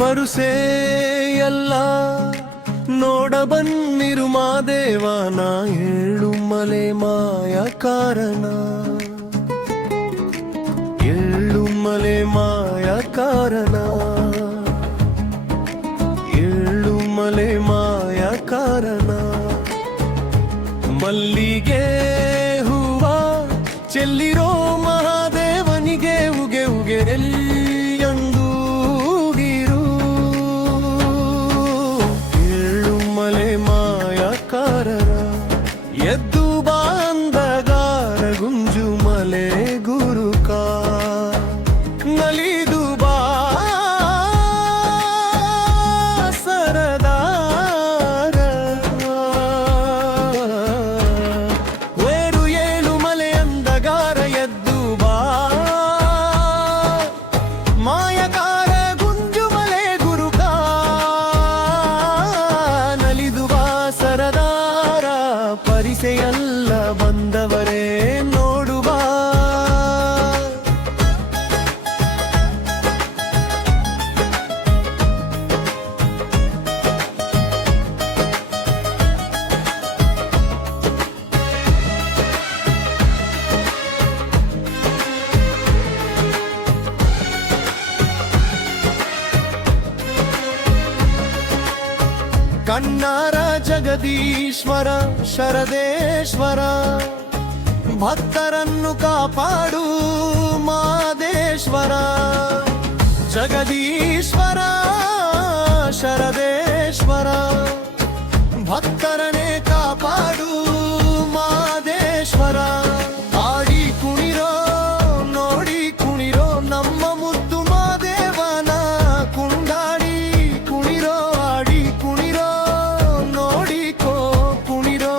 ಪರುಸೆ ಎಲ್ಲ ನೋಡ ಬನ್ನಿರು ಮಾದೇವನ ಏಳುಮಲೆ ಮಾಯ ಕಾರಣ ಏಳುಮಲೆ ಮಾಯ ಕಾರಣ ಏಳುಮಲೆ ಮಾಯ ಕಾರಣ ಮಲ್ಲಿಗೆ ಹೂವ ಚೆಲ್ಲಿರೋ ಮಹಾದೇವನಿಗೆ ಉಗೆ ಉಗೆ ಎಲ್ಲಿಯಂದೂಗಿರು ಏಳುಮಲೆ ಮಾಯ ಕಾರಣ ಎದ್ದು ಬಾಂದಗಾರ ಗುಂಜು ಮಲೆ ಗುರುಕ ನಲಿದು ಬಾ ಸರದಾರ ವೇರು ಏಳು ಮಲೆ ಅಂದಗಾರ ಎದ್ದು ಬಾ ಮಾಯಕಾರ ಗುಂಜು ಮಲೆ ಗುರುಕ ನಲಿದು ಬಾ ಸರದಾರ ಪರಿಸೆಯಲ್ಲ ಬಂದವರೇ ನೋಡುವ ಕಣ್ಣಾರ ಜಗದೀಶ್ವರ ಶರದೇಶ್ವರ ಭಕ್ತರನ್ನು ಕಾಪಾಡು ಮಾದೇಶ್ವರ ಜಗದೀಶ್ವರ ಶರದೇಶ್ವರ ಭಕ್ತರನೇ ಕಾಪಾಡು ಮಾದೇಶ್ವರ ಆಡಿ ಕುಣಿರೋ ನೋಡಿ ಕುಣಿರೋ ನಮ್ಮ ಮುದ್ದು ಮಾದೇವನ ಕುಂಡಾಡಿ ಕುಣಿರೋ ಆಡಿ ಕುಣಿರೋ ನೋಡಿಕೋ ಕುಣಿರೋ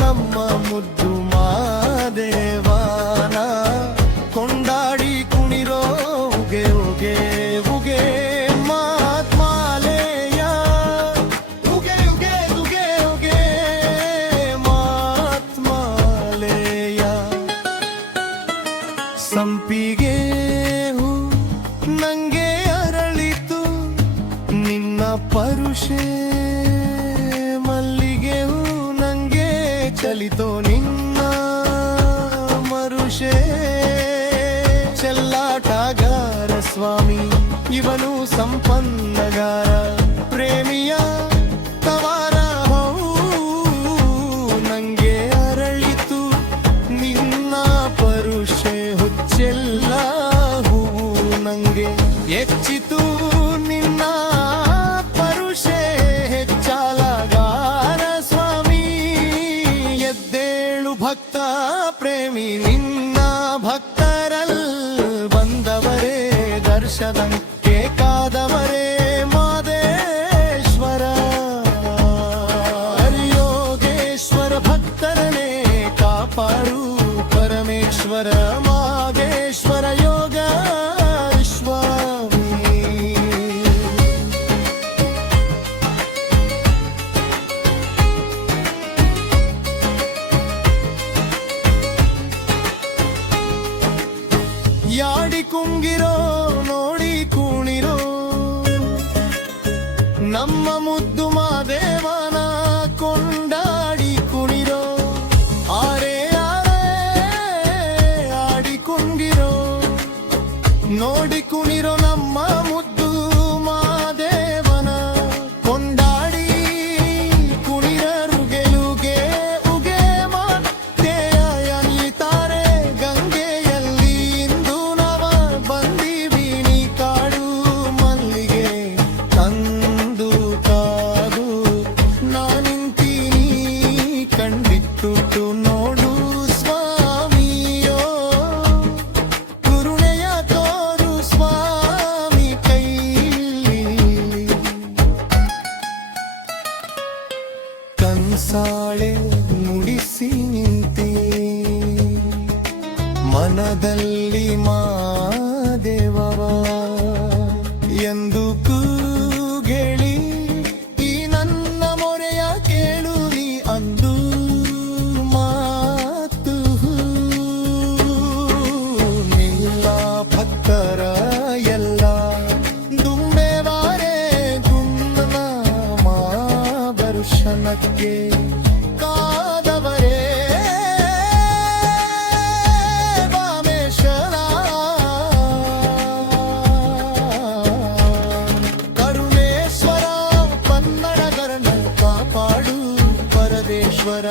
ನಮ್ಮ ಮುದ್ದು ಮಾದೇವನ ಕೊಂಡಾಡಿ ಕುಣಿರೋ ಉಗೆ ಉಗೆ ಉಗೆ ಮಾತ್ಮಾಲೆಯ ಉಗೆ ಉಗೆ ಉಗೆ ಉಗೆ ಮಾತ್ಮಾಲೆಯ ಸಂಪಿಗೆ ಹೂ ನಂಗೆ ಅರಳಿತು ನಿನ್ನ ಪರುಷೆ ಮಲ್ಲಿಗೆ ಹೂ ನಂಗೆ ಚಲಿತೋ ನಿನ್ನ ಮರುಷೆ ಚೆಲ್ಲಾಟಗಾರ ಸ್ವಾಮಿ ಇವನು ಸಂಪನ್ನಗಾರ ಪ್ರೇಮಿಯ ತವಾರ ಹೋ ನಂಗೆ ಅರಳಿತು ನಿನ್ನ ಪರುಷೆ ಹುಚ್ಚೆಲ್ಲ ಹೂವು ನಂಗೆ ಹೆಚ್ಚಿತು ನಿನ್ನ ಪರುಷೆ ಹೆಚ್ಚಾಲಗಾರ ಸ್ವಾಮಿ ಎದ್ದೇಳು ಭಕ್ತ ಪ್ರೇಮಿ ನಿನ್ನ ಭಕ್ತರಲ್ ಬಂದವರೇ ದರ್ಶನಕ್ಕೆ ಕಾದವರೇ ಮಾದೇಶ್ವರ ಯೋಗೇಶ್ವರ ಭಕ್ತರನೇ ಕಾಪಾಡು ಪರಮೇಶ್ವರ ಮಾದೇಶ್ವರ ಯೋಗ ಸ್ವಾಮಿ ಯಾಡಿ ಕುಂಗಿರೋ ನೋಡಿ ಕುಣಿರೋ ನಮ್ಮ ಮುದ್ದು ಮಾದೇವನ ಕೊಂಡಾಡಿ ಕುಣಿರೋ ಆರೆ ಆರೆ ಆಡಿ ಕುಂಗಿರೋ ನೋಡಿ ಕುಣಿರೋ ನಮ್ಮ ಮುದ್ದು ಮಾದೇವನ ಕೊಂಡಾಡಿ ಕುಣಿರರುಗೆಲುಗೆ ಉಗೆ ಮಾತೆಯ ಎನಿತಾರೆ ಗಂಗೆಯಲ್ಲಿ ಇಂದು ನವ ಬಂದೀವಿ ನೀ ಕಾಡು ಮಲ್ಲಿಗೆ ತಂದು ಕಾದು ನಾನಿಂತೀನಿ ಕಂಡಿತ್ತು ನೋಡು ಸ್ವಾಮಿಯೋ ಕರುಣೆಯ ತೋರು ಸ್ವಾಮಿ ಕೈಲಿ ಕನ್ಸಾಳೆ ನುಡಿಸಿ ನಿಂತಿ ಮನದಲ್ಲಿ ಮಾದೇವವ ಎಂದು ಕೂಗೆಳಿ ಈ ನನ್ನ ಮೊರೆಯ ಕೇಳು ನೀ ಅಂದು ಮಾತು ನಿಲ್ಲ ಭಕ್ತರ ಎಲ್ಲ ದುಂಬೆವಾರೆ ಕಾಯಕ್ಕೆ ಕಾದವರೇ ವಾಮೇಶ್ವರ ಕರುಣೇಶ್ವರ ಕನ್ನಡಗರನ ಕಾಪಾಡು ಪರದೇಶ್ವರ